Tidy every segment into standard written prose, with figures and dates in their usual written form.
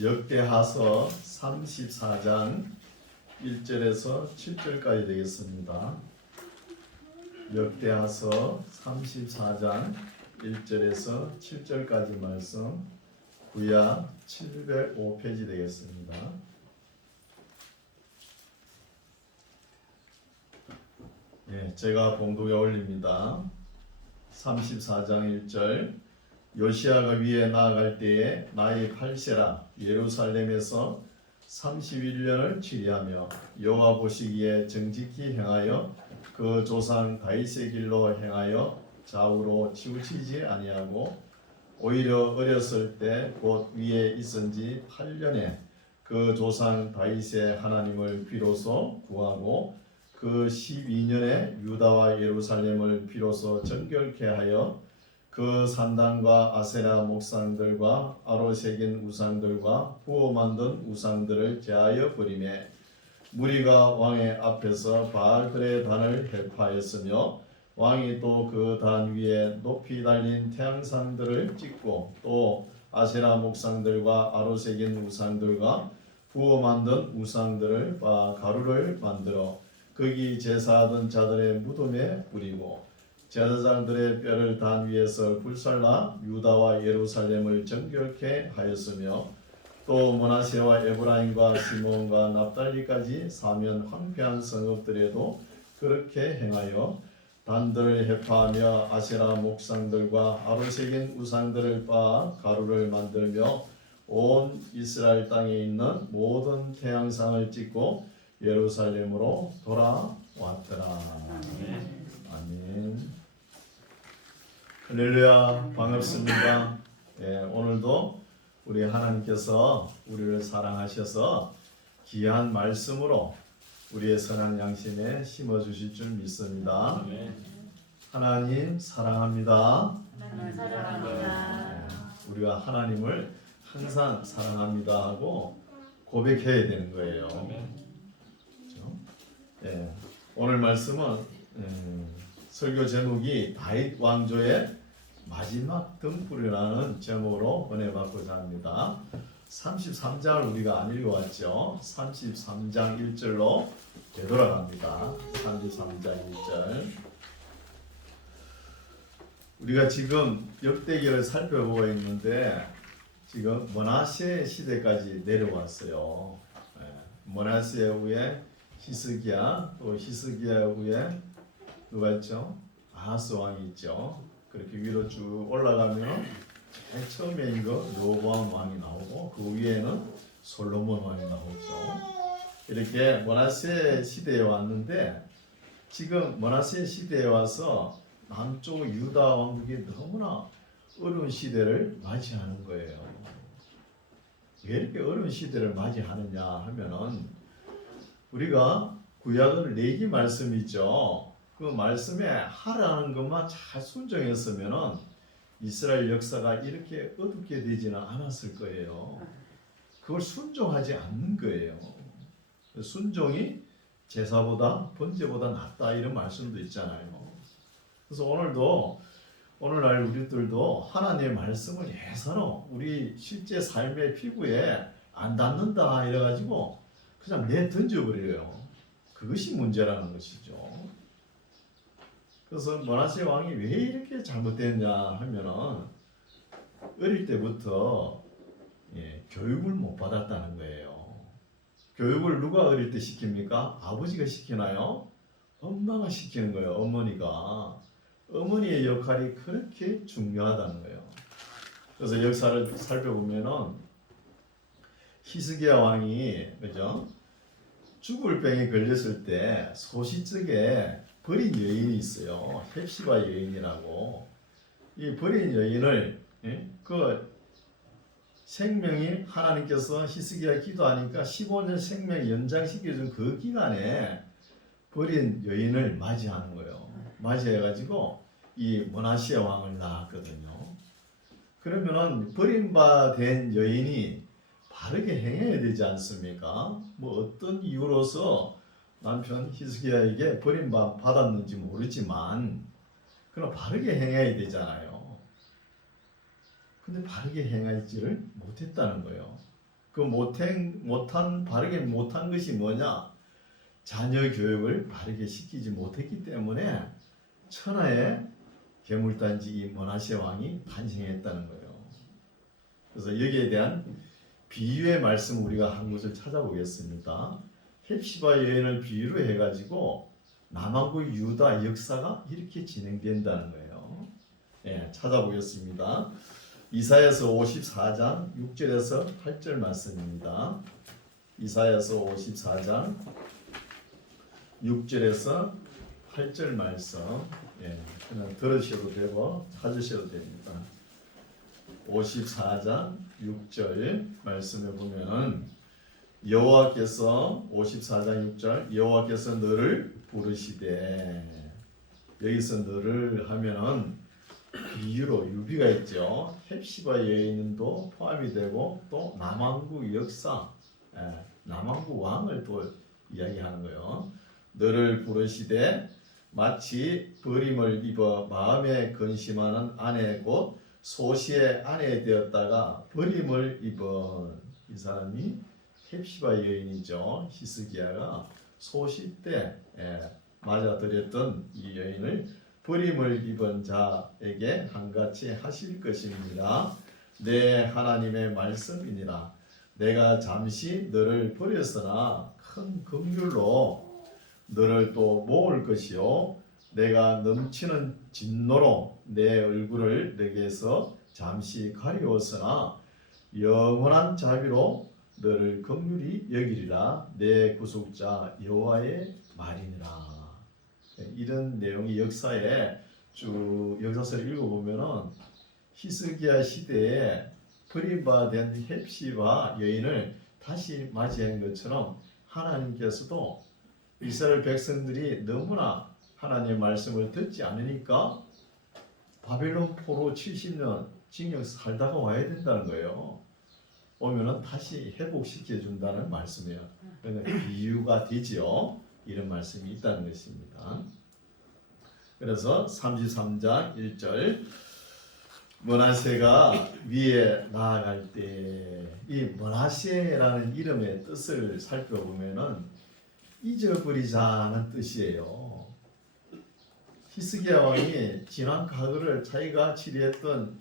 역대하서 34장 1절에서 7절까지 되겠습니다. 역대하서 34장 1절에서 7절까지 말씀, 구약 705페이지 되겠습니다. 제가 봉독에 올립니다. 34장 1절. 요시야가 위에 나아갈 때에 나이 8세라 예루살렘에서 31년을 치리하며 여호와 보시기에 정직히 행하여 그 조상 다윗의 길로 행하여 좌우로 치우치지 아니하고 오히려 어렸을 때 곧 위에 있은지 8년에 그 조상 다윗의 하나님을 비로소 구하고 그 12년에 유다와 예루살렘을 비로소 정결케 하여 그 산당과 아세라 목상들과 아로 새긴 우상들과 부어 만든 우상들을 제하여 버리매 무리가 왕의 앞에서 바알들의 단을 해파하였으며 왕이 또 그 단 위에 높이 달린 태양상들을 찍고 또 아세라 목상들과 아로 새긴 우상들과 부어 만든 우상들을 바 가루를 만들어 거기 제사하던 자들의 무덤에 뿌리고 제사장들의 뼈를 단 위에서 불살라 유다와 예루살렘을 정결케 하였으며 또 므낫세와 에브라임과 시몬과 납달리까지 사면 황폐한 성읍들에도 그렇게 행하여 단들을 해파하며 아세라 목상들과 아로 새긴 우상들을 빻아 가루를 만들며 온 이스라엘 땅에 있는 모든 태양상을 찍고 예루살렘으로 돌아왔더라. 아멘. 할렐루야, 반갑습니다. 오늘도 우리 하나님께서 우리를 사랑하셔서 귀한 말씀으로 우리의 선한 양심에 심어주실 줄 믿습니다. 하나님 사랑합니다. 하나님 사랑합니다. 우리가 하나님을 항상 사랑합니다 하고 고백해야 되는 거예요. 그렇죠? 오늘 말씀은 설교 제목이 다윗 왕조의 마지막 등불이라는 제목으로 은혜받고자 합니다. 33장을 우리가 안 읽어왔죠. 33장 1절로 되돌아갑니다. 33장 1절. 우리가 지금 역대기를 살펴보고 있는데 지금 므낫세 시대까지 내려왔어요. 므낫세 후에 히스기야, 또 히스기야 후에 누가 있죠? 아하스 왕이 있죠. 그렇게 위로 쭉 올라가면 제일 처음에 이거 르호보암 왕이 나오고 그 위에는 솔로몬 왕이 나오죠. 이렇게 므낫세 시대에 왔는데 지금 므낫세 시대에 와서 남쪽 유다 왕국이 너무나 어려운 시대를 맞이하는 거예요. 왜 이렇게 어려운 시대를 맞이하느냐 하면은 우리가 구약은 레기 말씀이죠. 그 말씀에 하라는 것만 잘 순종했으면은 이스라엘 역사가 이렇게 어둡게 되지는 않았을 거예요. 그걸 순종하지 않는 거예요. 순종이 제사보다 번제보다 낫다 이런 말씀도 있잖아요. 그래서 오늘날 우리들도 하나님의 말씀을 예사로 우리 실제 삶의 피부에 안 닿는다 이래가지고 그냥 내 던져버려요. 그것이 문제라는 것이죠. 그래서 므낫세 왕이 왜 이렇게 잘못됐냐 하면은 어릴 때부터 교육을 못 받았다는 거예요. 교육을 누가 어릴 때 시킵니까? 아버지가 시키나요? 엄마가 시키는 거예요. 어머니가. 어머니의 역할이 그렇게 중요하다는 거예요. 그래서 역사를 살펴보면은 히스기야 왕이 그죠? 죽을 병에 걸렸을 때 소시적에 버린 여인이 있어요. 헵시바 여인이라고. 이 버린 여인을 그 생명이 하나님께서 히스기야 기도하니까 15년 생명 연장시켜준 그 기간에 버린 여인을 맞이하는 거예요. 맞이해가지고 이 므낫세 왕을 낳았거든요. 그러면은 버림받은 여인이 바르게 행해야 되지 않습니까? 뭐 어떤 이유로서 남편 히스기야에게 버림받았는지 모르지만 그럼 바르게 행해야 되잖아요. 근데 바르게 행하지를 못했다는 거예요. 바르게 못한 것이 뭐냐? 자녀 교육을 바르게 시키지 못했기 때문에 천하의 괴물단지 이 므낫세 왕이 탄생했다는 거예요. 그래서 여기에 대한 비유의 말씀 우리가 한 곳을 찾아보겠습니다. 헵시바 여인을 비유로 해가지고 남왕국 유다 역사가 이렇게 진행된다는 거예요. 예, 찾아보겠습니다. 이사야서 54장 6절에서 8절 말씀입니다. 이사야서 54장 6절에서 8절 말씀. 예, 그냥 들으셔도 되고 찾으셔도 됩니다. 54장 6절 말씀에 보면 여호와께서 54장 6절 여호와께서 너를 부르시되, 여기서 너를 하면은 비유로 유비가 있죠. 헵시바 여인도 포함이 되고 또 남왕국 역사, 남왕국 왕을 또 이야기하는 거예요. 너를 부르시되 마치 버림을 입어 마음에 근심하는 아내 곧 소시의 아내 되었다가 버림을 입은 이 사람이 헵시바 여인이죠. 히스기야가 소시 때 맞아들였던 이 여인을 버림을 입은 자에게 한같이 하실 것입니다. 내 하나님의 말씀이니라. 내가 잠시 너를 버렸으나 큰 긍휼로 너를 또 모을 것이요 내가 넘치는 진노로 내 얼굴을 내게서 잠시 가리웠으나 영원한 자비로 너를 긍휼히 여기리라. 내 구속자 여호와의 말이니라. 이런 내용이 역사에 쭉 역사서를 읽어보면은 히스기야 시대에 버림받은 헵시바 여인을 다시 맞이한 것처럼 하나님께서도 이스라엘 백성들이 너무나 하나님의 말씀을 듣지 않으니까 바벨론 포로 70년 징역 살다가 와야 된다는 거예요. 오면은 다시 회복시켜 준다는 말씀이에요. 그러니까 비유가 되지요. 이런 말씀이 있다는 것입니다. 그래서 33장 1절 므낫세가 위에 나아갈 때, 이 므낫세라는 이름의 뜻을 살펴보면은 잊어버리자는 뜻이에요. 히스기야 왕이 지난 과거를 자기가 치리했던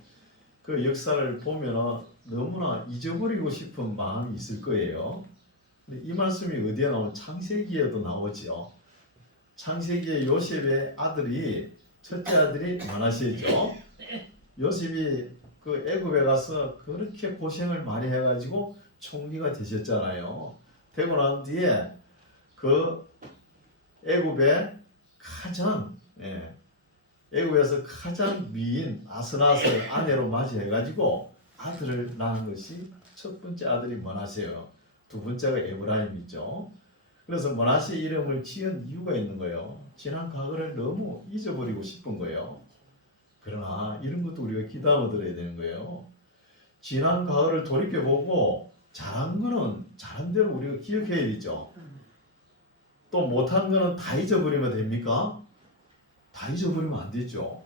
그 역사를 보면 너무나 잊어버리고 싶은 마음이 있을 거예요. 근데 이 말씀이 어디에 나오면 창세기에도 나오죠. 창세기에 요셉의 아들이 첫째 아들이 므낫세죠. 요셉이 그 애굽에 가서 그렇게 고생을 많이 해가지고 총리가 되셨잖아요. 되고 난 뒤에 그 애굽의 애굽에서 가장 미인 아스낫을 아내로 맞이해가지고 아들을 낳은 것이 첫 번째 아들이 므낫세예요. 두 번째가 에브라임이죠. 그래서 므낫세 이름을 지은 이유가 있는 거예요. 지난 과거를 너무 잊어버리고 싶은 거예요. 그러나 이런 것도 우리가 귀담아 들어야 되는 거예요. 지난 과거를 돌이켜보고 잘한 거는 잘한 대로 우리가 기억해야 되죠. 또 못한 거는 다 잊어버리면 됩니까? 다 잊어버리면 안 되죠.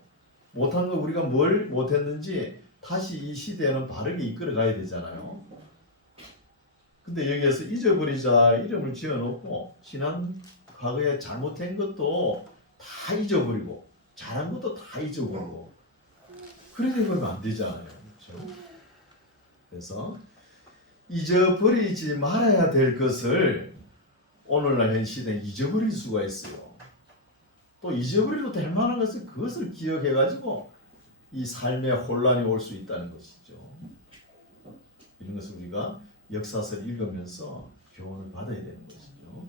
못한 거 우리가 뭘 못했는지 다시 이 시대에는 바르게 이끌어 가야 되잖아요. 근데 여기에서 잊어버리자 이름을 지어놓고 지난 과거에 잘못한 것도 다 잊어버리고 잘한 것도 다 잊어버리고 그래 되면 안 되잖아요. 그렇죠? 그래서 잊어버리지 말아야 될 것을 오늘날 현 시대에 잊어버릴 수가 있어요. 또 잊어버려도 될 만한 것을 그것을 기억해가지고 이 삶의 혼란이 올 수 있다는 것이죠. 이런 것을 우리가 역사서를 읽으면서 교훈을 받아야 되는 것이죠.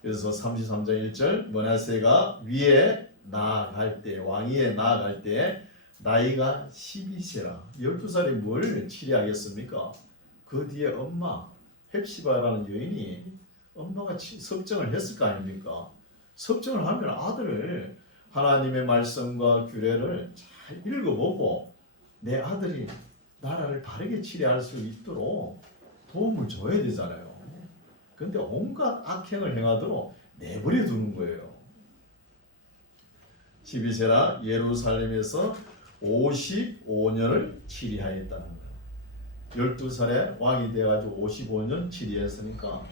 그래서 33장 1절 므낫세가 위에 나아갈 때 왕위에 나아갈 때 나이가 12세라 12살이 뭘 치리하겠습니까? 그 뒤에 엄마 헵시바라는 여인이 엄마가 섭정을 했을 거 아닙니까? 섭정을 하면 아들을 하나님의 말씀과 규례를 잘 읽어보고 내 아들이 나라를 바르게 치리할 수 있도록 도움을 줘야 되잖아요. 그런데 온갖 악행을 행하도록 내버려 두는 거예요. 12세라 예루살렘에서 55년을 치리하였다는 거예요. 12살에 왕이 돼가지고 55년 치리했으니까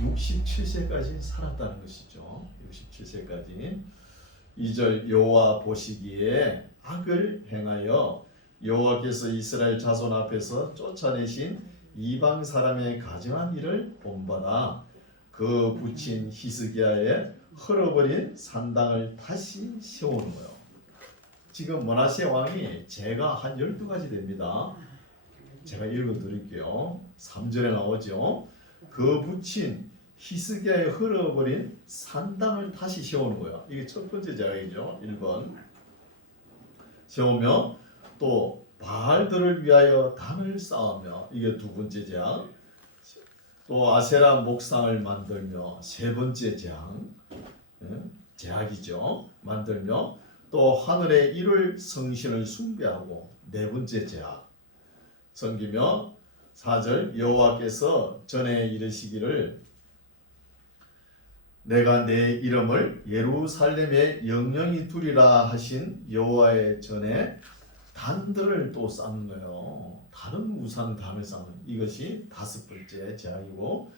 67세까지 살았다는 것이죠. 67세까지. 2절 여호와 보시기에 악을 행하여 여호와께서 이스라엘 자손 앞에서 쫓아내신 이방 사람의 가증한 일을 본받아 그 붙인 히스기야의 헐어버린 산당을 다시 세우는 거예요. 지금 므낫세 왕이 죄가 한 12가지 됩니다. 제가 읽어드릴게요. 3절에 나오죠. 그 붙인 히스기야의 헐어버린 산당을 다시 세우는 거예요. 이게 첫 번째 죄악이죠. 1번. 세우며 또 바알들을 위하여 단을 쌓으며, 이게 두 번째 죄악. 또 아세라 목상을 만들며, 세 번째 죄악이죠. 만들며 또 하늘의 이를 성신을 숭배하고, 네 번째 죄악. 섬기며 4절 여호와께서 전에 이르시기를 내가 내 이름을 예루살렘에 영영히 두리라 하신 여호와의 전에 단들을 또 쌓는 거예요. 다른 우상 단을 쌓는, 이것이 다섯 번째 죄악이고,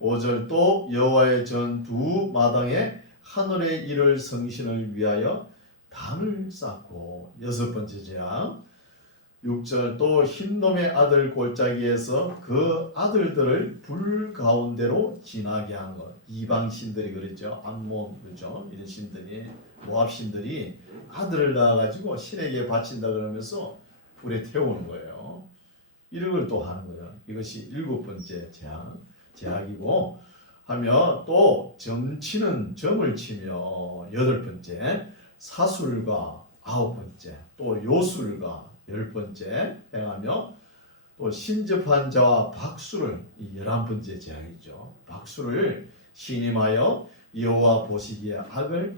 5절 또 여호와의 전 두 마당에 하늘의 이를 성신을 위하여 단을 쌓고, 여섯 번째 죄악. 6절 또 흰놈의 아들 골짜기에서 그 아들들을 불 가운데로 지나게 하는 것. 이방 신들이 그랬죠. 암몬, 그렇죠. 이런 신들이, 모압 신들이 아들을 낳아가지고 신에게 바친다 그러면서 불에 태우는 거예요. 이런 걸 또 하는 거예요. 이것이 일곱 번째 죄악이고, 하며 또 점치는 점을 치며, 여덟 번째 사술과 아홉 번째, 또 요술과 열 번째 행하며, 또 신접한 자와 박수를, 이 11번째 죄악이죠. 박수를 신임하여 여호와 보시기에 악을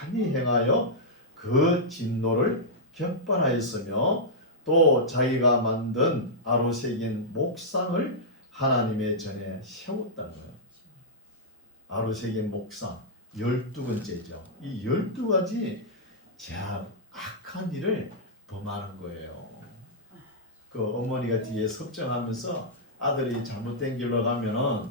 많이 행하여 그 진노를 격발하였으며, 또 자기가 만든 아로새긴 목상을 하나님의 전에 세웠다는 거예요. 아로새긴 목상 12번째죠. 이 12가지 죄악, 악한 일을 범하는 거예요. 그 어머니가 뒤에 섭정하면서 아들이 잘못된 길로 가면은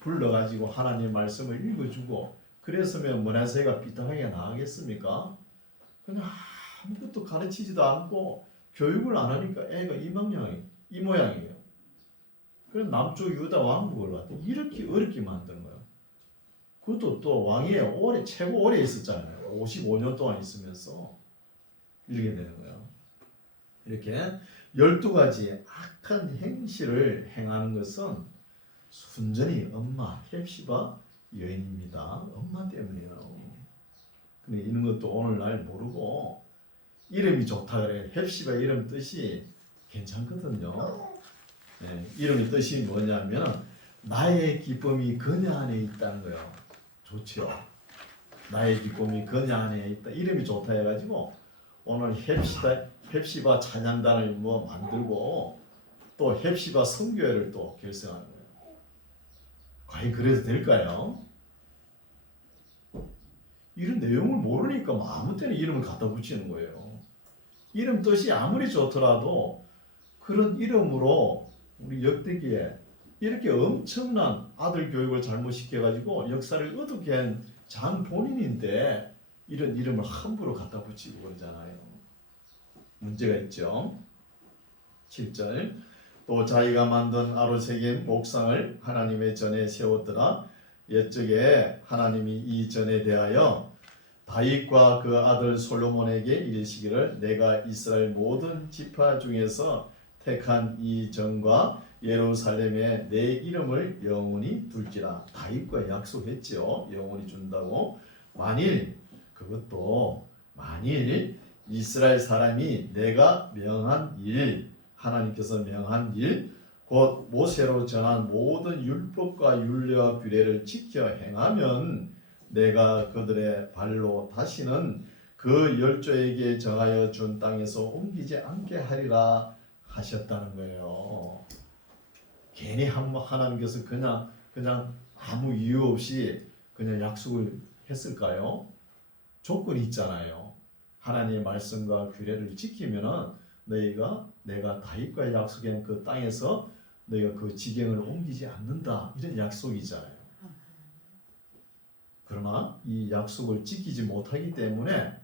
불러가지고 하나님 말씀을 읽어주고, 그랬으면 므낫세가 삐딱하게 나가겠습니까? 그냥 아무것도 가르치지도 않고 교육을 안 하니까 애가 이 모양이에요. 그럼 남쪽 유다 왕국을 갖다 이렇게 어렵게 만든 거예요. 그것도 또 왕이 최고 오래 있었잖아요. 55년 동안 있으면서 이렇게 되는 거예요. 이렇게 12가지 악한 행실을 행하는 것은 순전히 엄마 헵시바 여인입니다. 엄마 때문이에요. 근데 이런 것도 오늘날 모르고 이름이 좋다 그래. 헵시바 이름 뜻이 괜찮거든요. 네, 이름의 뜻이 뭐냐면 나의 기쁨이 그녀 안에 있다는 거예요. 좋죠. 나의 기쁨이 그녀 안에 있다. 이름이 좋다 해가지고 오늘 헵시바 찬양단을 만들고 또 헵시바 선교회를 또 결성하는 거예요. 과연 그래도 될까요? 이런 내용을 모르니까 아무 때나 이름을 갖다 붙이는 거예요. 이름 뜻이 아무리 좋더라도 그런 이름으로 우리 역대기에 이렇게 엄청난 아들 교육을 잘못시켜가지고 역사를 어둡게 한 장 본인인데 이런 이름을 함부로 갖다 붙이고 그러잖아요. 문제가 있죠. 7절 또 자기가 만든 아로새긴 목상을 하나님의 전에 세웠더라. 옛적에 하나님이 이 전에 대하여 다윗과 그 아들 솔로몬에게 이르시기를 내가 이스라엘 모든 지파 중에서 택한 이 전과 예루살렘에 내 이름을 영원히 둘지라. 다윗과 약속했죠. 영원히 준다고. 만일 이스라엘 사람이 내가 명한 일, 하나님께서 명한 일, 곧 모세로 전한 모든 율법과 율례와 규례를 지켜 행하면 내가 그들의 발로 다시는 그 열조에게 정하여 준 땅에서 옮기지 않게 하리라 하셨다는 거예요. 괜히 하나님께서 그냥 아무 이유 없이 그냥 약속을 했을까요? 조건이 있잖아요. 하나님의 말씀과 규례를 지키면은 너희가 내가 다윗과 약속한 그 땅에서 너희가 그 지경을 옮기지 않는다 이런 약속이잖아요. 그러나 이 약속을 지키지 못하기 때문에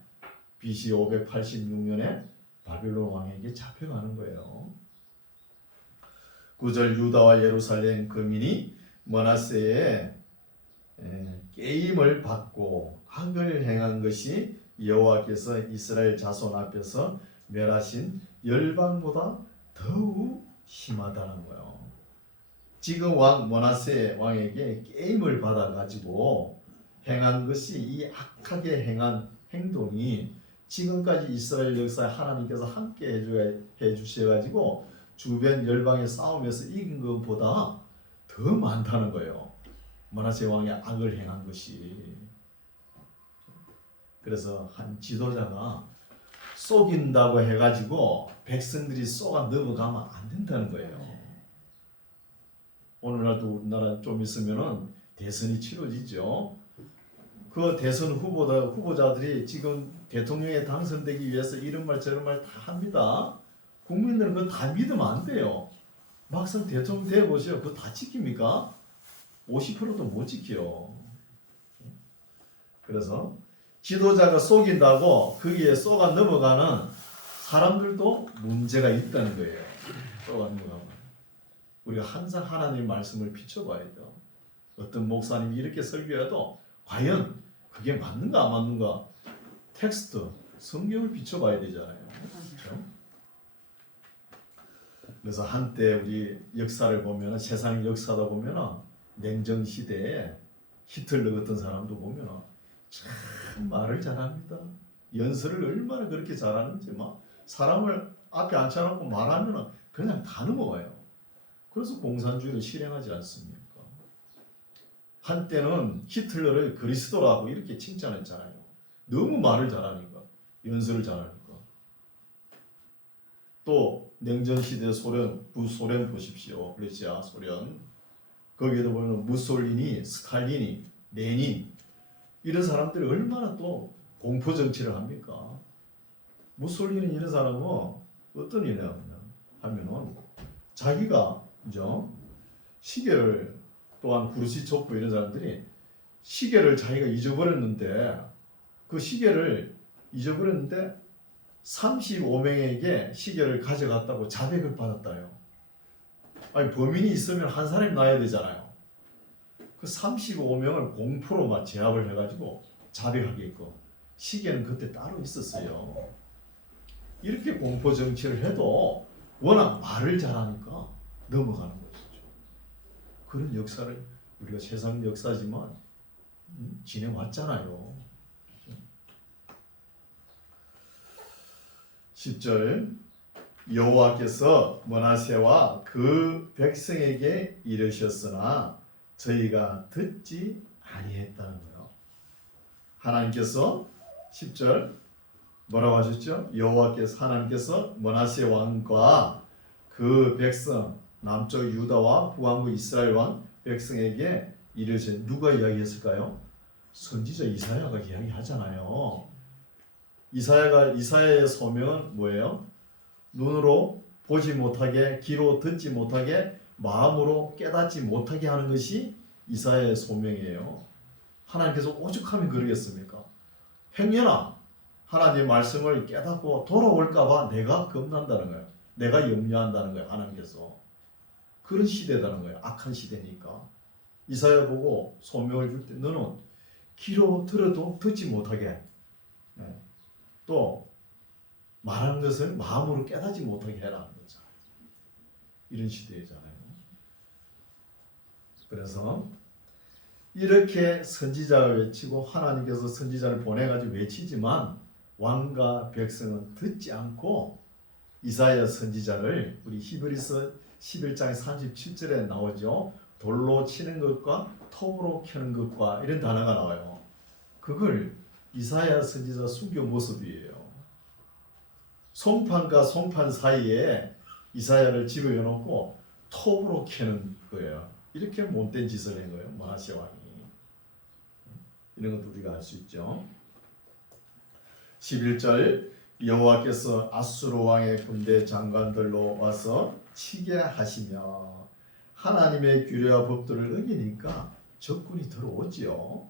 BC 586년에 바빌론 왕에게 잡혀가는 거예요. 9절 유다와 예루살렘 거민이 므낫세의 게임을 받고 악을 행한 것이 여호와께서 이스라엘 자손 앞에서 멸하신 열방보다 더욱 심하다는 거예요. 지금 왕 므낫세 왕에게 게임을 받아가지고 행한 것이 이 악하게 행한 행동이 지금까지 이스라엘 역사에 하나님께서 함께 해주셔가지고 주변 열방의 싸움에서 이긴 것보다 더 많다는 거예요. 므낫세 왕이 악을 행한 것이. 그래서 한 지도자가 속인다고 해가지고 백성들이 속아 넘어가면 안 된다는 거예요. 오늘날도 우리나라 좀 있으면은 대선이 치러지죠. 그 대선 후보자들이 지금 대통령에 당선되기 위해서 이런 말 저런 말 다 합니다. 국민들은 그거 다 믿으면 안 돼요. 막상 대통령 되어보세요. 그거 다 지킵니까? 50%도 못 지켜요. 그래서 지도자가 속인다고 거기에 쏘가 넘어가는 사람들도 문제가 있다는 거예요. 쏘가 넘어가면. 우리가 항상 하나님의 말씀을 비춰봐야 돼요. 어떤 목사님이 이렇게 설교해도 과연 그게 맞는가 안 맞는가 텍스트, 성경을 비춰봐야 되잖아요. 그렇죠? 그래서 한때 우리 역사를 보면 세상 역사다 보면 냉전 시대에 히틀러 같은 사람도 보면 참 말을 잘합니다. 연설을 얼마나 그렇게 잘하는지 막 사람을 앞에 앉혀놓고 말하면 그냥 다 넘어가요. 그래서 공산주의를 실행하지 않습니까? 한때는 히틀러를 그리스도라고 이렇게 칭찬했잖아요. 너무 말을 잘하니까, 연설을 잘하니까. 또 냉전시대 소련, 구소련 보십시오. 러시아, 소련. 거기에도 보면 무솔리니, 스탈린이, 레닌 이런 사람들이 얼마나 또 공포 정치를 합니까? 무솔리니 이런 사람은 어떤 일이냐 하면은 자기가 그죠? 시계를 또한 구르시초프 이런 사람들이 시계를 자기가 잊어버렸는데 그 시계를 잊어버렸는데 35명에게 시계를 가져갔다고 자백을 받았다요. 아니 범인이 있으면 한 사람이 나야 되잖아요. 그 35명을 공포로 막 제압을 해가지고 자백하게끔 시계는 그때 따로 있었어요. 이렇게 공포 정치를 해도 워낙 말을 잘하니까 넘어가는 것이죠. 그런 역사를 우리가 세상 역사지만 지내왔잖아요. 10절 여호와께서 므낫세와 그 백성에게 이르셨으나 저희가 듣지 아니했다는 거예요. 하나님께서 10절 뭐라고 하셨죠? 여호와께서 하나님께서 므낫세 왕과 그 백성 남쪽 유다와 북왕국 이스라엘 왕 백성에게 이르신 누가 이야기했을까요? 선지자 이사야가 이야기하잖아요. 이사야의 소명은 뭐예요? 눈으로 보지 못하게, 귀로 듣지 못하게, 마음으로 깨닫지 못하게 하는 것이 이사야의 소명이에요. 하나님께서 오죽하면 그러겠습니까? 행여나 하나님의 말씀을 깨닫고 돌아올까봐 내가 겁난다는 거예요. 내가 염려한다는 거예요. 하나님께서. 그런 시대다는 거예요. 악한 시대니까. 이사야 보고 소명을 줄 때 너는 귀로 들어도 듣지 못하게 또 말하는 것을 마음으로 깨닫지 못하게 해라는 거죠. 이런 시대잖아요. 그래서 이렇게 선지자가 외치고 하나님께서 선지자를 보내가지고 외치지만 왕과 백성은 듣지 않고 이사야 선지자를 우리 히브리서 11장 37절에 나오죠. 돌로 치는 것과 톱으로 캐는 것과 이런 단어가 나와요. 그걸 이사야 선지자 순교 모습이에요. 송판과 송판 사이에 이사야를 집어넣어 놓고 톱으로 캐는 거예요. 이렇게 못된 짓을 한 거예요. 므낫세 왕이. 이런 것도 우리가 알 수 있죠. 11절 여호와께서 아수르 왕의 군대 장관들로 와서 치게 하시며 하나님의 규례와 법도를 어기니까 적군이 들어오지요.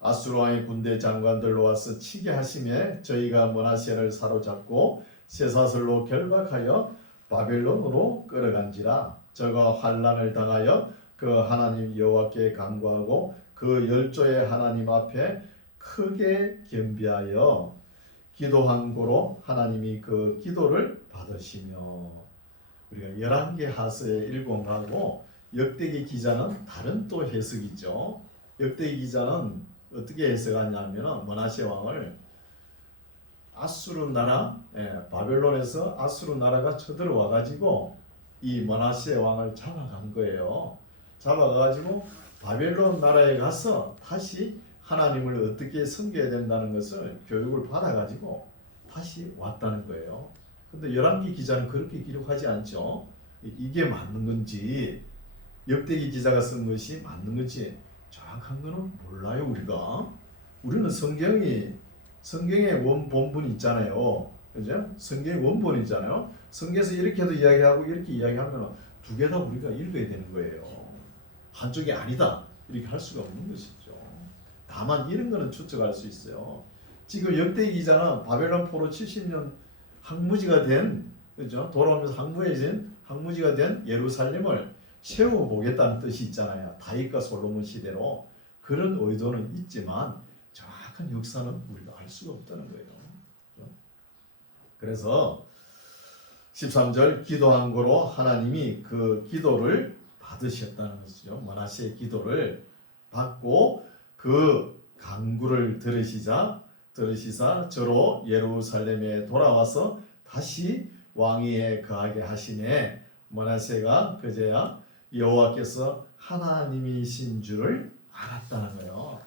아수르 왕의 군대 장관들로 와서 치게 하시며 저희가 므낫세를 사로잡고 쇠사슬로 결박하여 바벨론으로 끌어간지라. 저가 환난을 당하여 그 하나님 여호와께 간구하고 그 열조의 하나님 앞에 크게 겸비하여 기도한 고로 하나님이 그 기도를 받으시며. 우리가 열왕기하서에 읽어가고 역대기 기자는 다른 또 해석이죠. 역대기 기자는 어떻게 해석하냐면 므낫세 왕을 아수르 나라, 바벨론에서 아수르 나라가 쳐들어와 가지고 이 므낫세 왕을 잡아간 거예요. 잡아가지고 바벨론 나라에 가서 다시 하나님을 어떻게 섬겨야 된다는 것을 교육을 받아가지고 다시 왔다는 거예요. 근데 열왕기 기자는 그렇게 기록하지 않죠. 이게 맞는 건지 역대기 기자가 쓴 것이 맞는 건지 정확한 거는 몰라요. 우리는 성경의 원본이 있잖아요. 그죠? 성경의 원본이 있잖아요. 성경에서 이렇게도 이야기하고 이렇게 이야기하면 두 개 다 우리가 읽어야 되는 거예요. 한쪽이 아니다 이렇게 할 수가 없는 것이죠. 다만 이런 거는 추측할 수 있어요. 지금 역대기 기자는 바벨론 포로 70년 항무지가 된, 그죠? 돌아오면서 항무지가 된 예루살렘을 세워보겠다는 뜻이 있잖아요. 다윗과 솔로몬 시대로. 그런 의도는 있지만 정확한 역사는 우리가 알 수가 없다는 거예요. 그죠? 그래서 13절 기도한 거로 하나님이 그 기도를 받으셨다는 것이죠. 므낫세의 기도를 받고 그 간구를 들으시자 저로 예루살렘에 돌아와서 다시 왕위에 거하게 하시네. 므낫세가 그제야 여호와께서 하나님이신 줄을 알았다는 거예요.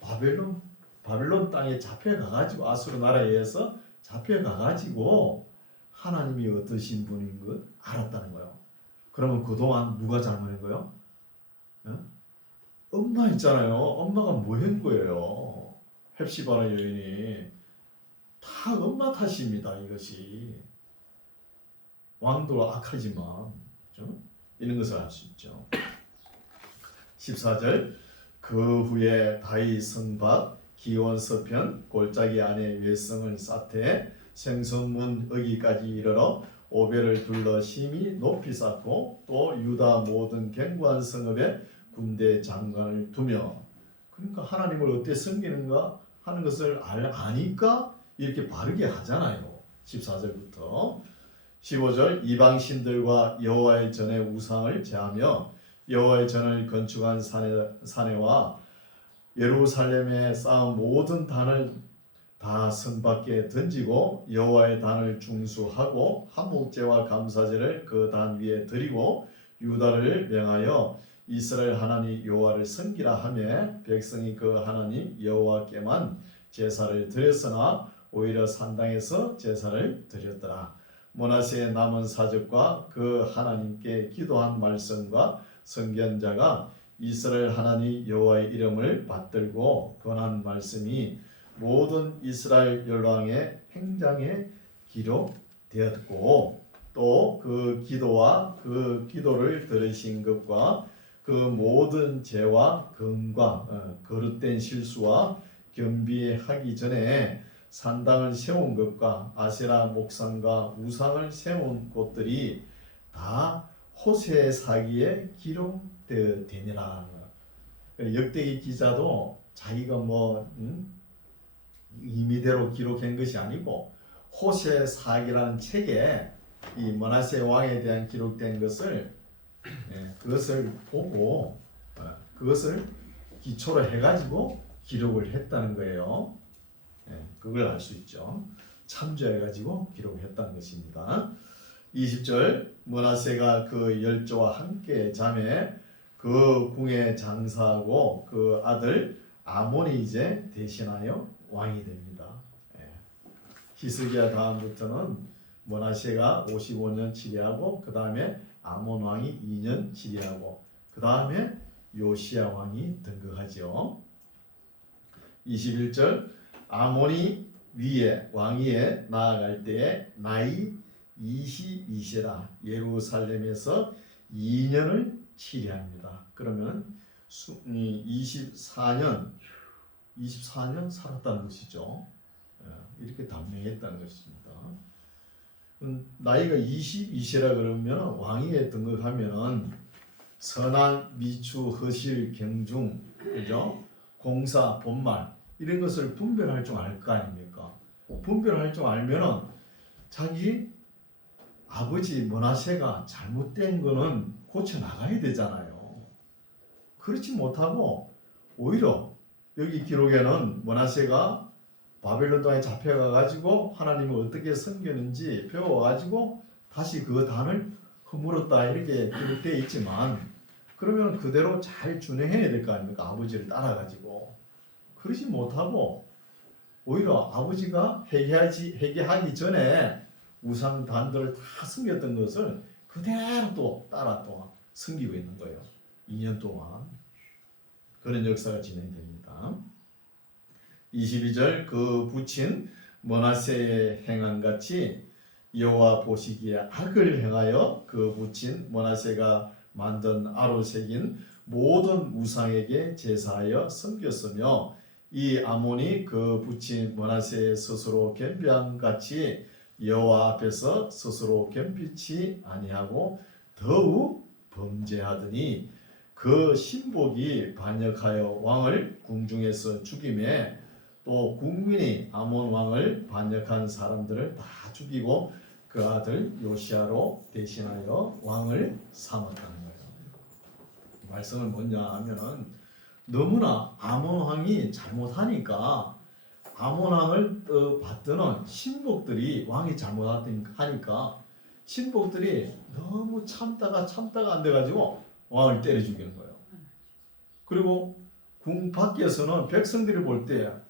바벨론 땅에 잡혀가가지고 아수르 나라에 의해서 잡혀가가지고 하나님이 어떠신 분인 것 알았다는 거예요. 그러면 그동안 누가 잘못한 거예요? 엄마 있잖아요. 엄마가 뭐 한 거예요? 헵시바라는 여인이 다 엄마 탓입니다. 이것이 왕도 악하지만 그렇죠? 이런 것을 알 수 있죠. 14절 그 후에 다윗 성박 기온 서편 골짜기 안에 외성을 쌓되 생선문 어기까지 이르러 오벨을 둘러 심히 높이 쌓고 또 유다 모든 견고한 성읍에 군대 장관을 두며. 그러니까 하나님을 어떻게 섬기는가 하는 것을 아니까 이렇게 바르게 하잖아요. 14절부터 15절 이방신들과 여호와의 전에 우상을 제하며 여호와의 전을 건축한 사내와 예루살렘에 쌓은 모든 단을 다 성 밖에 던지고 여호와의 단을 중수하고 한목제와 감사제를 그 단 위에 드리고 유다를 명하여 이스라엘 하나님 여호와를 섬기라 하며 백성이 그 하나님 여호와께만 제사를 드렸으나 오히려 산당에서 제사를 드렸더라. 므낫세의 남은 사적과 그 하나님께 기도한 말씀과 선견자가 이스라엘 하나님 여호와의 이름을 받들고 권한 말씀이 모든 이스라엘 열왕의 행장에 기록되었고 또 그 기도와 그 기도를 들으신 것과 그 모든 죄와 금과 거룩된 실수와 겸비하기 전에 산당을 세운 것과 아세라 목상과 우상을 세운 곳들이 다 호세의 사기에 기록되니라. 역대기 기자도 자기가 임의대로 기록한 것이 아니고 호세 사기라는 책에 이 므낫세 왕에 대한 기록된 것을 그것을 보고 그것을 기초로 해가지고 기록을 했다는 거예요. 그걸 알 수 있죠. 참조해가지고 기록했다는 것입니다. 20절 므낫세가 그 열조와 함께 자매 그 궁에 장사하고 그 아들 아몬이 이제 대신하여 왕이 됩니다. 히스기야 다음부터는 므낫세가 55년 치리하고 그 다음에 아몬 왕이 2년 치리하고 그 다음에 요시야 왕이 등극하죠. 21절 아몬이 위에 왕위에 나아갈 때에 나이 22세라 예루살렘에서 2년을 치리합니다. 그러면 24년 살았다는 것이죠. 이렇게 단명했다는 것입니다. 나이가 22세라 그러면 왕위에 등극하면은 선한, 미추, 허실, 경중, 그죠? 공사, 본말 이런 것을 분별할 줄 알 거 아닙니까? 분별할 줄 알면은 자기 아버지 므낫세가 잘못된 거는 고쳐 나가야 되잖아요. 그렇지 못하고 오히려 여기 기록에는 므낫세가 바벨론 땅에 잡혀가 가지고 하나님을 어떻게 섬겼는지 배워 가지고 다시 그 단을 허물었다 이렇게 기록되어 있지만 그러면 그대로 잘 준행해야 될 거 아닙니까? 아버지를 따라 가지고 그러지 못하고 오히려 아버지가 회개하기 전에 우상 단들을 다 섬겼던 것을 그대로 또 따라 또 섬기고 있는 거예요. 2년 동안 그런 역사가 진행됩니다. 22절 그 부친 므낫세의 행한 같이 여호와 보시기에 악을 행하여 그 부친 므낫세가 만든 아로 새긴 모든 우상에게 제사하여 섬겼으며 이 아몬이 그 부친 므낫세의 스스로 겸비한 같이 여호와 앞에서 스스로 겸비치 아니하고 더욱 범죄하더니 그 신복이 반역하여 왕을 궁중에서 죽임에 또 국민이 아몬 왕을 반역한 사람들을 다 죽이고 그 아들 요시아로 대신하여 왕을 삼았다는 거예요. 말씀은 뭐냐 하면은 너무나 아몬 왕이 잘못하니까 아몬 왕을 받드는 신복들이 왕이 잘못하니까 신복들이 너무 참다가 안 돼가지고 왕을 때려 죽이는 거예요. 그리고 궁 밖에서는 백성들이 볼 때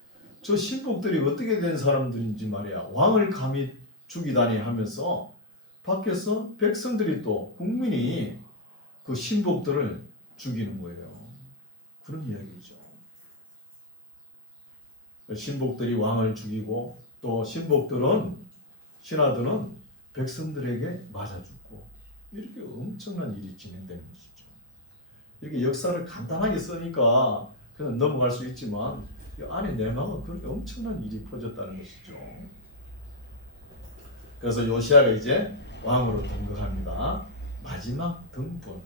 저 신복들이 어떻게 된 사람들인지 말이야 왕을 감히 죽이다니 하면서 밖에서 백성들이 또 국민이 그 신복들을 죽이는 거예요. 그런 이야기죠. 신복들이 왕을 죽이고 또 신하들은 백성들에게 맞아 죽고 이렇게 엄청난 일이 진행되는 것이죠. 이렇게 역사를 간단하게 쓰니까 그냥 넘어갈 수 있지만 이 안에 내막은 그렇게 엄청난 일이 퍼졌다는 것이죠. 그래서 요시아가 이제 왕으로 등극합니다. 마지막 등불.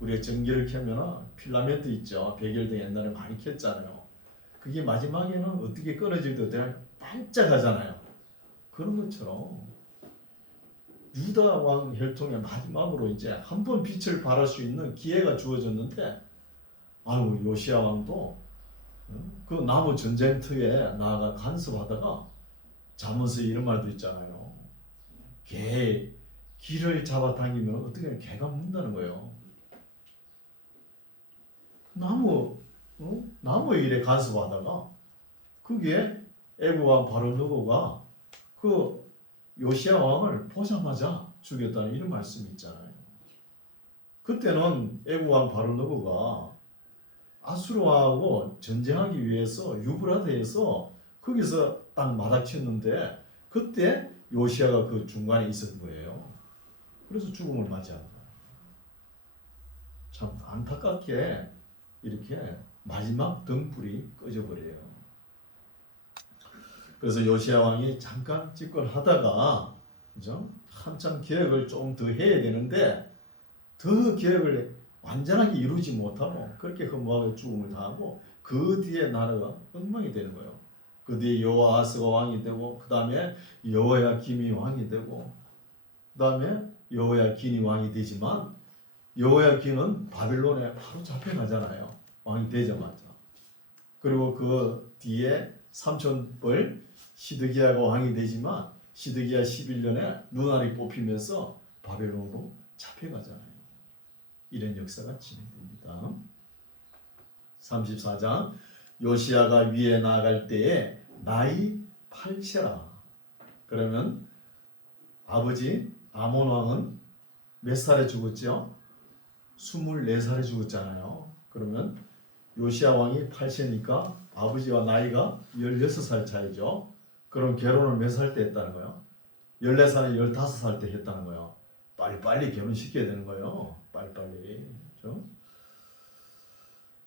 우리가 전기를 켜면 필라멘트 있죠. 백열등 옛날에 많이 켰잖아요. 그게 마지막에는 어떻게 끊어질 때 반짝하잖아요. 그런 것처럼 유다 왕 혈통의 마지막으로 이제 한 번 빛을 발할 수 있는 기회가 주어졌는데, 아유 요시야 왕도 그 나무 전쟁터에 나아가 간섭하다가 잠언서에 이런 말도 있잖아요. 기를 잡아당기면 어떻게 개가 문다는 거예요. 나무 일에 간섭하다가 그게 애굽 왕 바로느고가 그 요시야 왕을 보자마자 죽였다는 이런 말씀이 있잖아요. 그때는 애굽 왕 바로느고가 아수르 왕하고 전쟁하기 위해서 유브라데에서 거기서 딱 마닥쳤는데 그때 요시야가 그 중간에 있었던 거예요. 그래서 죽음을 맞이한 거예요. 참 안타깝게 이렇게 마지막 등불이 꺼져버려요. 그래서 요시야 왕이 잠깐 집권하다가 그죠? 한참 계획을 좀 더 해야 되는데 더 계획을 완전하게 이루지 못하고 그렇게 허무하게 죽음을 당하고 그 뒤에 나라가 엉망이 되는 거예요. 그 뒤에 여호아하스가 왕이 되고 그 다음에 여호야김이 왕이 되고 그 다음에 여호야긴이 왕이 되지만 여호야긴은 바벨론에 바로 잡혀가잖아요. 왕이 되자마자. 그리고 그 뒤에 삼촌뻘 시드기야가 왕이 되지만 시드기야 11년에 눈알이 뽑히면서 바벨론으로 잡혀가잖아요. 이런 역사가 진행됩니다. 34장 요시야가 위에 나아갈 때에 나이 8세라. 그러면 아버지 아몬 왕은 몇 살에 죽었죠? 24살에 죽었잖아요. 그러면 요시야 왕이 8세니까 아버지와 나이가 16살 차이죠. 그럼 결혼을 몇 살 때 했다는 거예요? 14살에 15살 때 했다는 거예요. 빨리빨리 결혼시켜야 되는 거예요. 빨리빨리. 그렇죠?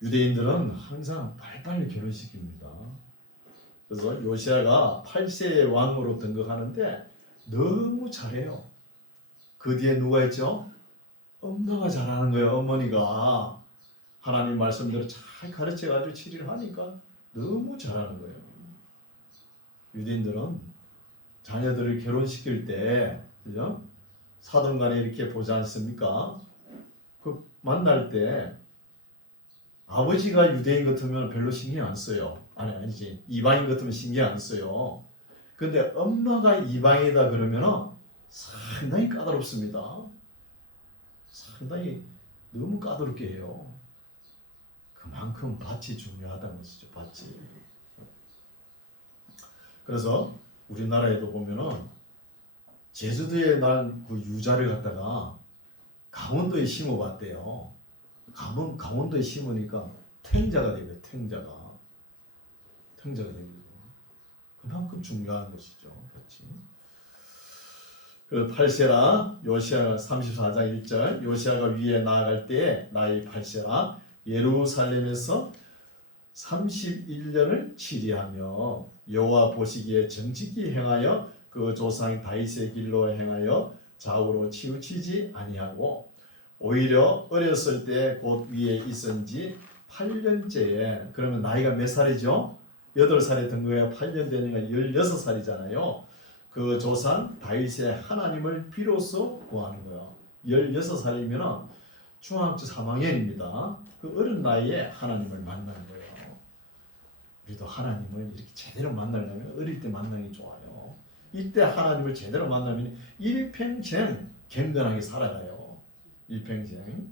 유대인들은 항상 빨리빨리 결혼시킵니다. 그래서 요시아가 8세의 왕으로 등극하는데 너무 잘해요. 그 뒤에 누가 있죠? 엄마가 잘하는 거예요. 어머니가 하나님 말씀대로 잘 가르쳐가지고 치리를 하니까 너무 잘하는 거예요. 유대인들은 자녀들을 결혼시킬 때, 그죠? 사돈간에 이렇게 보지 않습니까? 그 만날 때 아버지가 유대인 같으면 별로 신경 안 써요. 아니지. 이방인 같으면 신경 안 써요. 근데 엄마가 이방이다 그러면은 상당히 까다롭습니다. 상당히 너무 까다롭게 해요. 그만큼 밭이 중요하다는 것이죠. 밭이. 그래서 우리나라에도 보면은 제주도에 난 그 유자를 갖다가 강원도에 심어봤대요. 강원도에 심으니까 탱자가 되고요. 탱자가 되고 그만큼 중요한 것이죠. 밭이. 그 8세라 요시아 34장 1절 요시아가 위에 나아갈 때에 나이 8세라 예루살렘에서 31년을 치리하며 여호와 보시기에 정직히 행하여 그 조상 다윗의 길로 행하여 좌우로 치우치지 아니하고 오히려 어렸을 때 곧 위에 있은지 8년째에 그러면 나이가 몇 살이죠? 8살에 등극해야 8년 되니까 16살이잖아요. 그 조상 다윗의 하나님을 비로소 구하는 거예요. 16살이면 중학교 3학년입니다. 그 어린 나이에 하나님을 만나는 거예요. 우리도 하나님을 이렇게 제대로 만나려면 어릴 때 만나는 게 좋아요. 이때 하나님을 제대로 만나면 일평생 경건하게 살아가요. 일평생.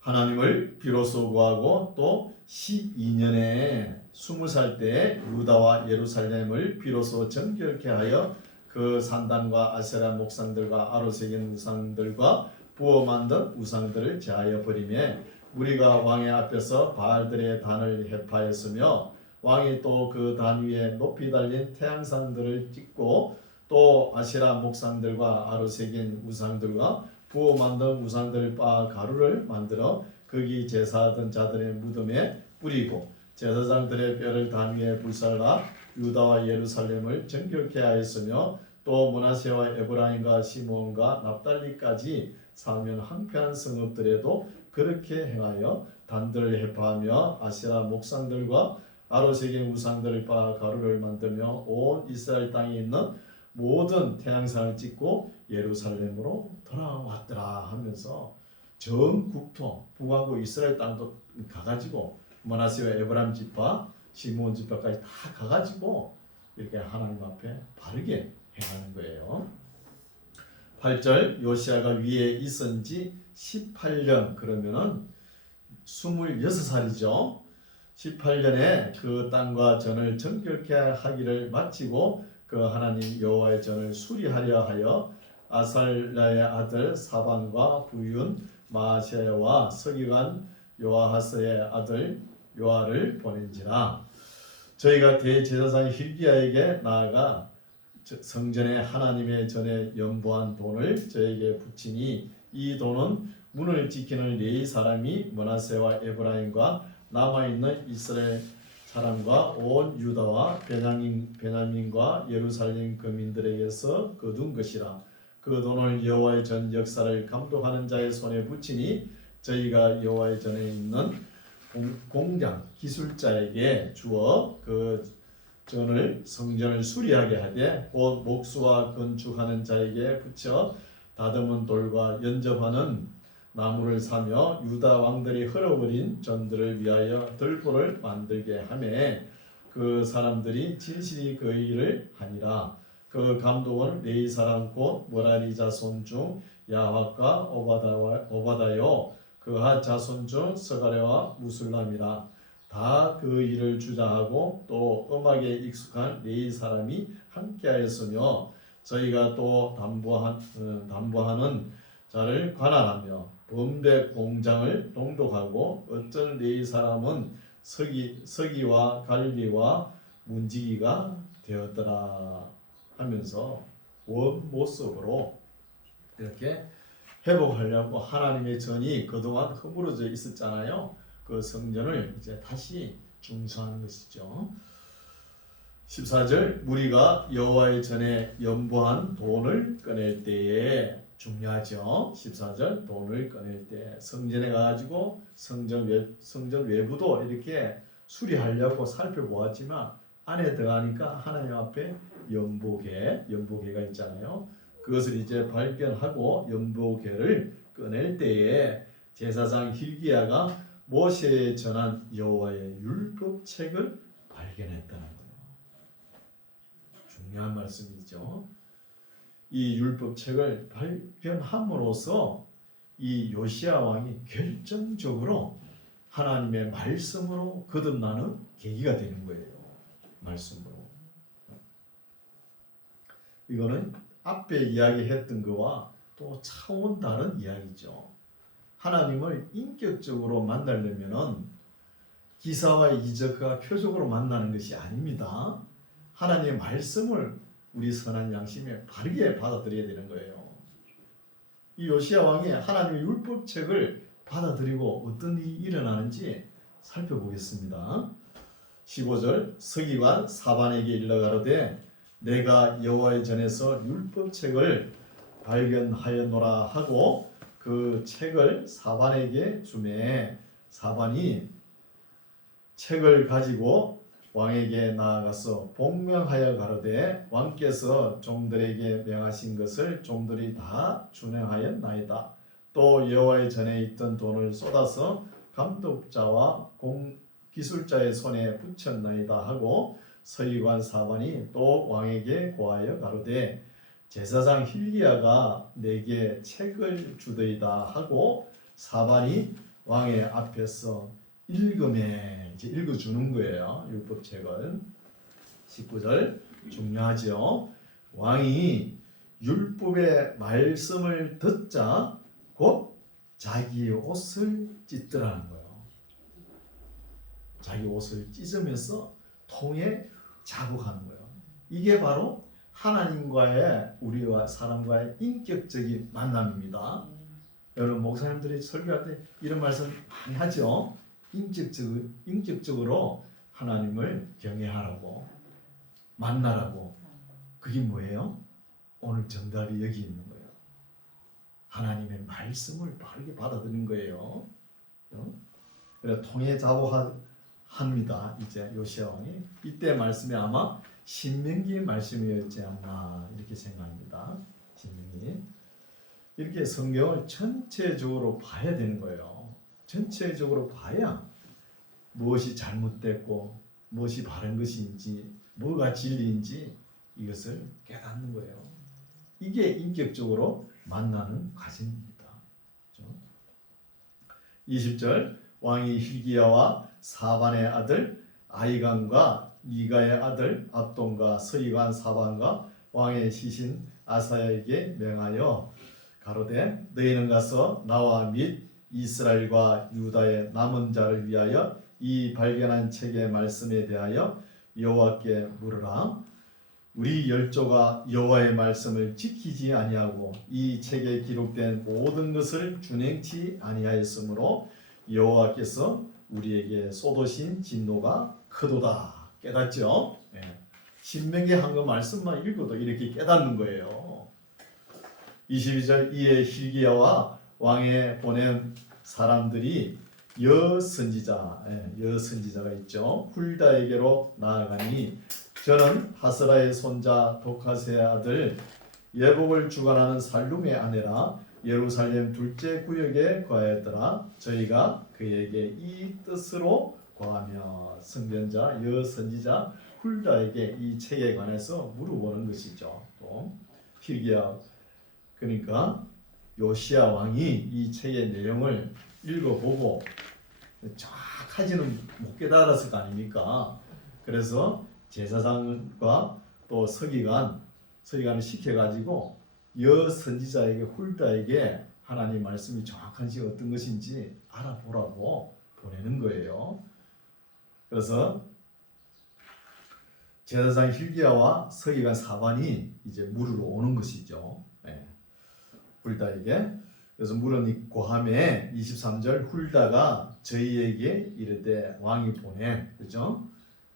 하나님을 비로소 구하고 또 12년에 20살 때 유다와 예루살렘을 비로소 정결케 하여 그 산단과 아세라 목상들과 아로새긴 우상들과 부어 만든 우상들을 제하여 버리매 우리가 왕의 앞에서 바알들의 단을 해파했으며 왕이 또 그 단 위에 높이 달린 태양상들을 찍고 또 아세라 목상들과 아로새긴 우상들과 부어 만든 우상들을 빻아 가루를 만들어 거기 제사하던 자들의 무덤에 뿌리고 제사장들의 뼈를 단 위에 불살라 유다와 예루살렘을 정결케 하였으며 또 므낫세와 에브라임과 시므온과 납달리까지 사면 한편한 성읍들에도 그렇게 행하여 단들을 해파하며 아세라 목상들과 아로새긴 우상들을 빻아 가루를 만들며 온 이스라엘 땅에 있는 모든 태양상을 찍고 예루살렘으로 돌아왔더라 하면서 전 국토 북왕국 이스라엘 땅도 가가지고 므낫세와 에브라임 지파 시므온 지파까지 다 가가지고 이렇게 하나님 앞에 바르게 행하는 거예요. 8절 요시아가 위에 있은 지 18년 그러면은 26살이죠. 18년에 그 땅과 전을 정결케 하기를 마치고 그 하나님 여호와의 전을 수리하려 하여 아살랴의 아들 사반과 부윤 마아세야와 서기관 요아하스의 아들 요아를 보낸지라. 저희가 대제사장 힐기야에게 나아가 성전에 하나님의 전에 연부한 돈을 저에게 붙이니 이 돈은 문을 지키는 레위 사람이 므낫세와 에브라임과 남아있는 이스라엘 사람과 온 유다와 베냐민과 예루살렘 거민들에게서 거둔 것이라. 그 돈을 여호와의 전 역사를 감독하는 자의 손에 붙이니 저희가 여호와의 전에 있는 공장 기술자에게 주어 그 전을 성전을 수리하게 하되 곧 목수와 건축하는 자에게 붙여 다듬은 돌과 연접하는 나무를 사며 유다 왕들이 헐어버린 전들을 위하여 들보를 만들게 하매 그 사람들이 진실이 그 일을 하니라. 그 감독은 레위 사람 곧 모라리 자손 중 야학과 오바다요 그하 자손 중 서가랴와 무술람이라. 다 그 일을 주장하고 또 음악에 익숙한 레위 사람이 함께하였으며 저희가 또 담보하는 자를 관할하며 범백 공장을 동독하고 어떤 레위 사람은 서기와 갈리와 문지기가 되었더라 하면서 원 모습으로 이렇게 회복하려고 하나님의 전이 그동안 허물어져 있었잖아요. 그 성전을 이제 다시 중수한 것이죠. 14절 무리가 여호와의 전에 연보한 돈을 꺼낼 때에 중요하죠. 14절 돈을 꺼낼 때 성전에 가가지고 성전 외부도 이렇게 수리하려고 살펴보았지만 안에 들어가니까 하나님 앞에 연보개가 있잖아요. 그것을 이제 발견하고 연보개를 꺼낼 때에 제사장 hil기야가 모세에 전한 여호와의 율법책을 발견했다는 거예요. 중요한 말씀이죠. 이 율법책을 발견함으로써 이 요시야 왕이 결정적으로 하나님의 말씀으로 거듭나는 계기가 되는 거예요. 말씀으로. 이거는 앞에 이야기했던 거와 또 차원 다른 이야기죠. 하나님을 인격적으로 만나려면은 기사와 이적과 표적으로 만나는 것이 아닙니다. 하나님의 말씀을 우리 선한 양심에 바르게 받아들여야 되는 거예요. 이 요시야 왕이 하나님의 율법책을 받아들이고 어떤 일이 일어나는지 살펴보겠습니다. 15절 서기관 사반에게 일러 가로되 내가 여호와의 전에서 율법책을 발견하였노라 하고 그 책을 사반에게 주매 사반이 책을 가지고 왕에게 나아가서 복명하여 가로되 왕께서 종들에게 명하신 것을 종들이 다 준행하였나이다. 또 여호와의 전에 있던 돈을 쏟아서 감독자와 기술자의 손에 붙였나이다 하고 서기관 사반이 또 왕에게 고하여 가로되 제사장 hil기야가 내게 책을 주더이다 하고 사반이 왕의 앞에서 읽음에 이제 읽어주는 거예요. 율법책을. 19절 중요하죠. 왕이 율법의 말씀을 듣자 곧 자기의 옷을 찢더라는 거예요. 자기 옷을 찢으면서 통에 자복하는 거예요. 이게 바로 하나님과의 우리와 사람과의 인격적인 만남입니다. 여러분 목사님들이 설교할 때 이런 말씀 많이 하죠. 인격적으로 하나님을 경외하라고 만나라고. 그게 뭐예요? 오늘 정답이 여기 있는 거예요. 하나님의 말씀을 바르게 받아들인 거예요. 그래서 통해 자복합니다. 이제 요시야 왕이 이때 말씀이 아마 신명기 말씀이었지 않나 이렇게 생각합니다. 신명기. 이렇게 성경을 전체적으로 봐야 되는 거예요. 전체적으로 봐야 무엇이 잘못됐고 무엇이 바른 것인지 뭐가 진리인지 이것을 깨닫는 거예요. 이게 인격적으로 만나는 과정입니다. 20절 왕이 hil기야와 사반의 아들 아히감과 이가의 아들 압돈과 서기관 사반과 왕의 시신 아사야에게 명하여 가로되 너희는 가서 나와 및 이스라엘과 유다의 남은 자를 위하여 이 발견한 책의 말씀에 대하여 여호와께 물으라. 우리 열조가 여호와의 말씀을 지키지 아니하고 이 책에 기록된 모든 것을 준행치 아니하였으므로 여호와께서 우리에게 쏟으신 진노가 크도다. 깨닫죠? 네. 신명기 한 거 말씀만 읽어도 이렇게 깨닫는 거예요. 22절 이에 hil기야와 왕에 보낸 사람들이 여선지자가 있죠. 훌다에게로 나아가니 저는 하스라의 손자 독하스의 아들 예복을 주관하는 살룸의 아내라 예루살렘 둘째 구역에 거하였더라. 저희가 그에게 이 뜻으로 고하며 성전자 여선지자 훌다에게 이 책에 관해서 물어보는 것이죠. 또 hil기야 그러니까 요시야 왕이 이 책의 내용을 읽어보고 정확하지는 못 깨달았을 거 아닙니까? 그래서 제사장과 또 서기관을 시켜가지고 여선지자에게 훌다에게 하나님 말씀이 정확한지 어떤 것인지 알아보라고 보내는 거예요. 그래서 제사장 hil기야와 서기관 사반이 이제 물으러 오는 것이죠. 예. 훌다에게. 그래서 물으니 고함에 23절 훌다가 저희에게 이르되 왕이 보낸 그죠?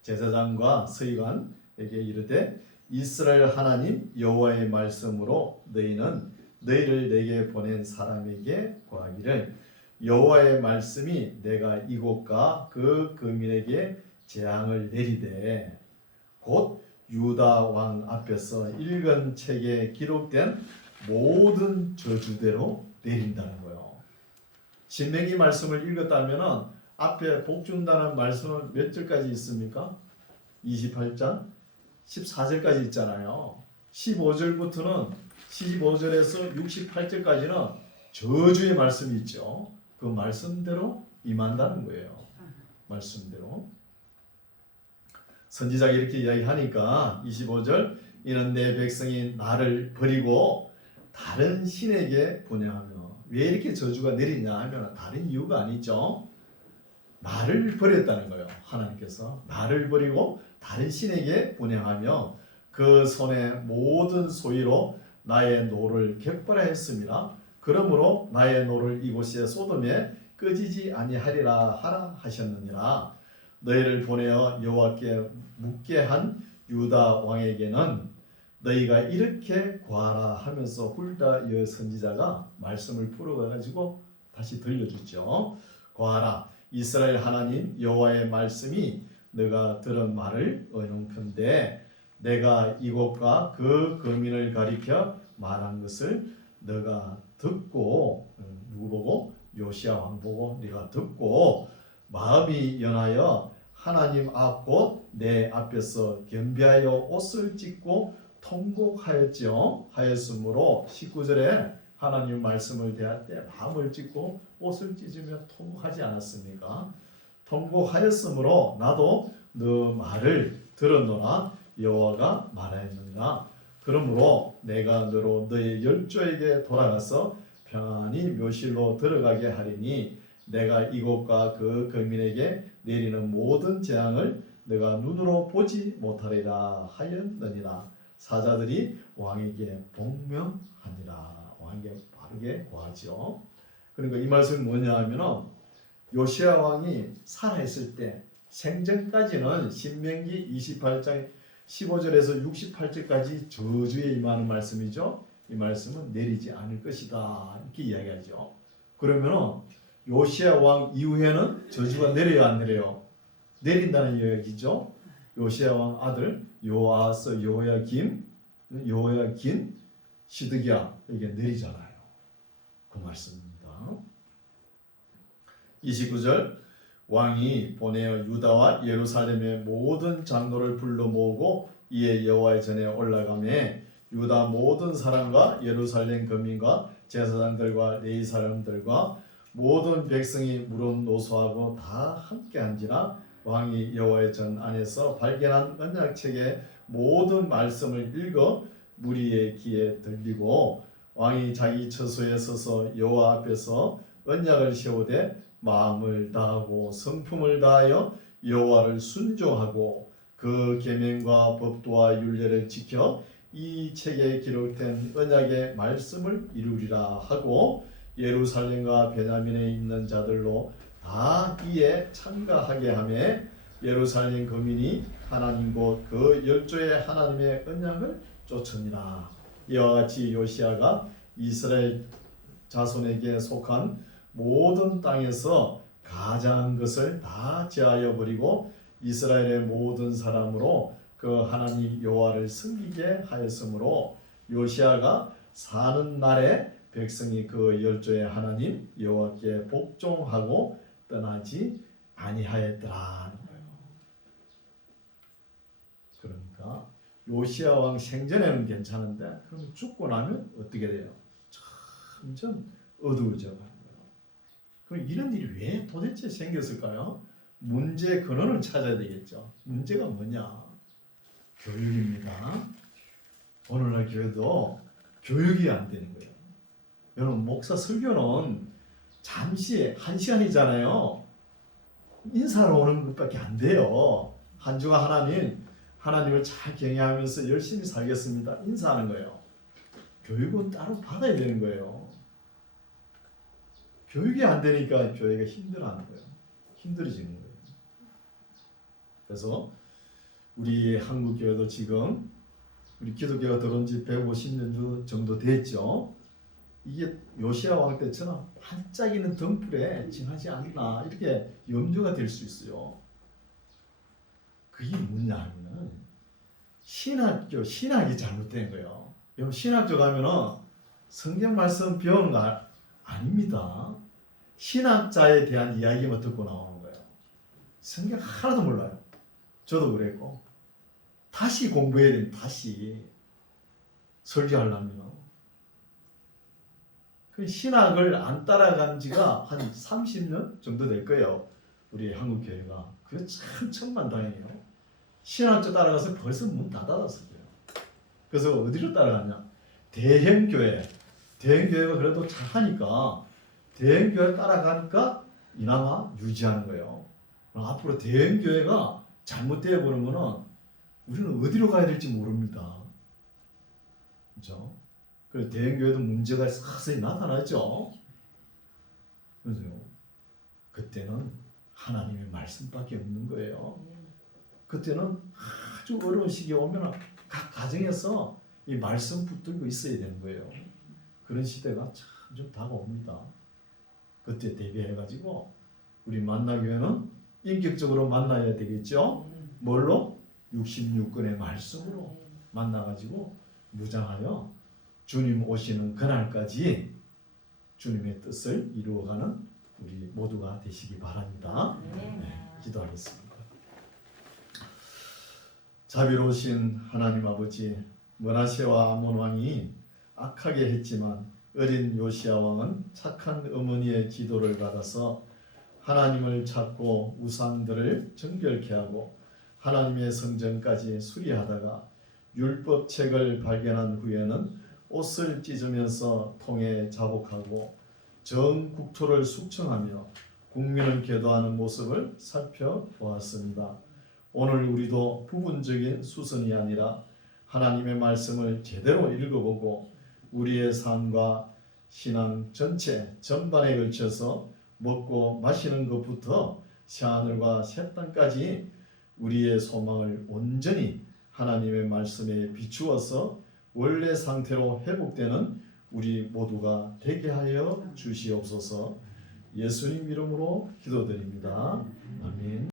제사장과 서기관에게 이르되 이스라엘 하나님 여호와의 말씀으로 너희는 너희를 내게 보낸 사람에게 고하기를 여호와의 말씀이 내가 이곳과 그 거민에게 재앙을 내리되 곧 유다 왕 앞에서 읽은 책에 기록된 모든 저주대로 내린다는 거예요. 신명기 말씀을 읽었다면은 앞에 복 준다는 말씀은 몇 절까지 있습니까? 28장 14절까지 있잖아요. 15절부터는 15절에서 68절까지는 저주의 말씀이 있죠. 그 말씀대로 임한다는 거예요. 말씀대로. 선지자가 이렇게 이야기하니까 25절 이는 내 백성이 나를 버리고 다른 신에게 분양하며 왜 이렇게 저주가 내리냐 하면 다른 이유가 아니죠. 나를 버렸다는 거예요. 하나님께서 나를 버리고 다른 신에게 분양하며 그 손의 모든 소유로 나의 노를 격벌하 했습니다. 그러므로 나의 노를 이곳에 소돔에 끄지지 아니하리라 하라 하셨느니라. 너희를 보내어 여호와께 묻게 한 유다 왕에게는 너희가 이렇게 구하라 하면서 훌다 여 선지자가 말씀을 풀어가지고 다시 들려주죠. 구하라 이스라엘 하나님 여호와의 말씀이 너가 들은 말을 의논컨대 내가 이곳과 그 거민을 가리켜 말한 것을 너가 듣고 누구 보고 요시야 왕 보고 네가 듣고 마음이 연하여 하나님 앞 곧 내 앞에서 겸비하여 옷을 찢고 통곡하였지요. 하였으므로 19절에 하나님 말씀을 대할 때 마음을 찢고 옷을 찢으며 통곡하지 않았습니까? 통곡하였으므로 나도 너 말을 들었노라 여호와가 말하였느니라. 그러므로 내가 너로 너의 열조에게 돌아가서 평안히 묘실로 들어가게 하리니 내가 이곳과 그 거민에게 내리는 모든 재앙을 내가 눈으로 보지 못하리라 하였느니라. 사자들이 왕에게 복명하니라. 왕에게 바르게 구하죠. 그러니까 이 말씀이 뭐냐 하면은 요시야 왕이 살아있을 때 생전까지는 신명기 28장 15절에서 68절까지 저주에 임하는 말씀이죠. 이 말씀은 내리지 않을 것이다 이렇게 이야기하죠. 그러면은 요시야 왕 이후에는 저주가 내려야 안 내려요? 내린다는 이야기죠. 요시야 왕 아들 요아스 요야긴 시드기야에게 내리잖아요. 그 말씀입니다. 29절 왕이 보내어 유다와 예루살렘의 모든 장로를 불러 모으고 이에 여호와의 전에 올라가매 유다 모든 사람과 예루살렘 거민과 제사장들과 레위 사람들과 모든 백성이 물은 노소하고 다 함께한지라. 왕이 여호와의 전 안에서 발견한 언약책의 모든 말씀을 읽어 무리의 귀에 들리고 왕이 자기 처소에 서서 여호와 앞에서 언약을 세우되 마음을 다하고 성품을 다하여 여호와를 순종하고 그 계명과 법도와 율례를 지켜 이 책에 기록된 언약의 말씀을 이루리라 하고 예루살렘과 베냐민에 있는 자들로 다 이에 참가하게 하며 예루살렘 거민이 하나님 곧 그 열조의 하나님의 언약을 쫓으니라. 이와 같이 요시야가 이스라엘 자손에게 속한 모든 땅에서 가장한 것을 다 제하여 버리고 이스라엘의 모든 사람으로 그 하나님 여호와를 섬기게 하였으므로 요시야가 사는 날에 백성이 그 열조의 하나님 여호와께 복종하고 떠나지 아니하였더라. 그러니까 요시야 왕 생전에는 괜찮은데 그럼 죽고 나면 어떻게 돼요? 점점 어두워져 가는 거예요. 그럼 이런 일이 왜 도대체 생겼을까요? 문제 근원을 찾아야 되겠죠. 문제가 뭐냐? 교육입니다. 오늘날 교회도 교육이 안 되는 거예요. 여러분 목사 설교는 잠시 1시간이잖아요. 인사로 오는 것밖에 안 돼요. 한 주가 하나님 하나님을 잘 경외하면서 열심히 살겠습니다. 인사하는 거예요. 교육은 따로 받아야 되는 거예요. 교육이 안 되니까 교회가 힘들어하는 거예요. 힘들어지는 거예요. 그래서 우리 한국 교회도 지금 우리 기독교가 들어온 지 150년 정도 됐죠. 이게 요시야 왕 때처럼 반짝이는 등불에 징하지 않나 이렇게 염려가 될 수 있어요. 그게 뭐냐 하면은 신학이 잘못된 거예요. 여러분 신학교 가면은 성경 말씀 배우는 거 아닙니다. 신학자에 대한 이야기만 듣고 나오는 거예요. 성경 하나도 몰라요. 저도 그랬고 다시 공부해야 됩니다. 다시 설교하려면 그 신학을 안 따라간 지가 한 30년 정도 될 거예요. 우리 한국 교회가. 그게 참 천만다행이에요. 신학교 따라가서 벌써 문 다 닫았어요. 그래서 어디로 따라갔냐? 대형교회. 대형교회가 그래도 잘하니까 대형교회 따라가니까 이나마 유지하는 거예요. 앞으로 대형교회가 잘못되어 버리면은 우리는 어디로 가야 될지 모릅니다. 그렇죠? 그래서 대형교회도 문제가 서서히 나타나죠. 그래서요. 그때는 하나님의 말씀밖에 없는 거예요. 그때는 아주 어려운 시기에 오면 각 가정에서 이 말씀 붙들고 있어야 되는 거예요. 그런 시대가 참 좀 다가옵니다. 그때 대비해가지고 우리 만나교회는 인격적으로 만나야 되겠죠. 뭘로? 66권의 말씀으로 만나가지고 무장하여 주님 오시는 그날까지 주님의 뜻을 이루어가는 우리 모두가 되시기 바랍니다. 네, 기도하겠습니다. 자비로우신 하나님 아버지, 므낫세와 아몬 왕이 악하게 했지만 어린 요시야 왕은 착한 어머니의 기도를 받아서 하나님을 찾고 우상들을 정결케 하고 하나님의 성전까지 수리하다가 율법책을 발견한 후에는 옷을 찢으면서 통에 자복하고 전 국토를 숙청하며 국민을 계도하는 모습을 살펴보았습니다. 오늘 우리도 부분적인 수선이 아니라 하나님의 말씀을 제대로 읽어보고 우리의 삶과 신앙 전체 전반에 걸쳐서 먹고 마시는 것부터 새하늘과 새 땅까지 우리의 소망을 온전히 하나님의 말씀에 비추어서 원래 상태로 회복되는 우리 모두가 되게 하여 주시옵소서. 예수님 이름으로 기도드립니다. 아멘.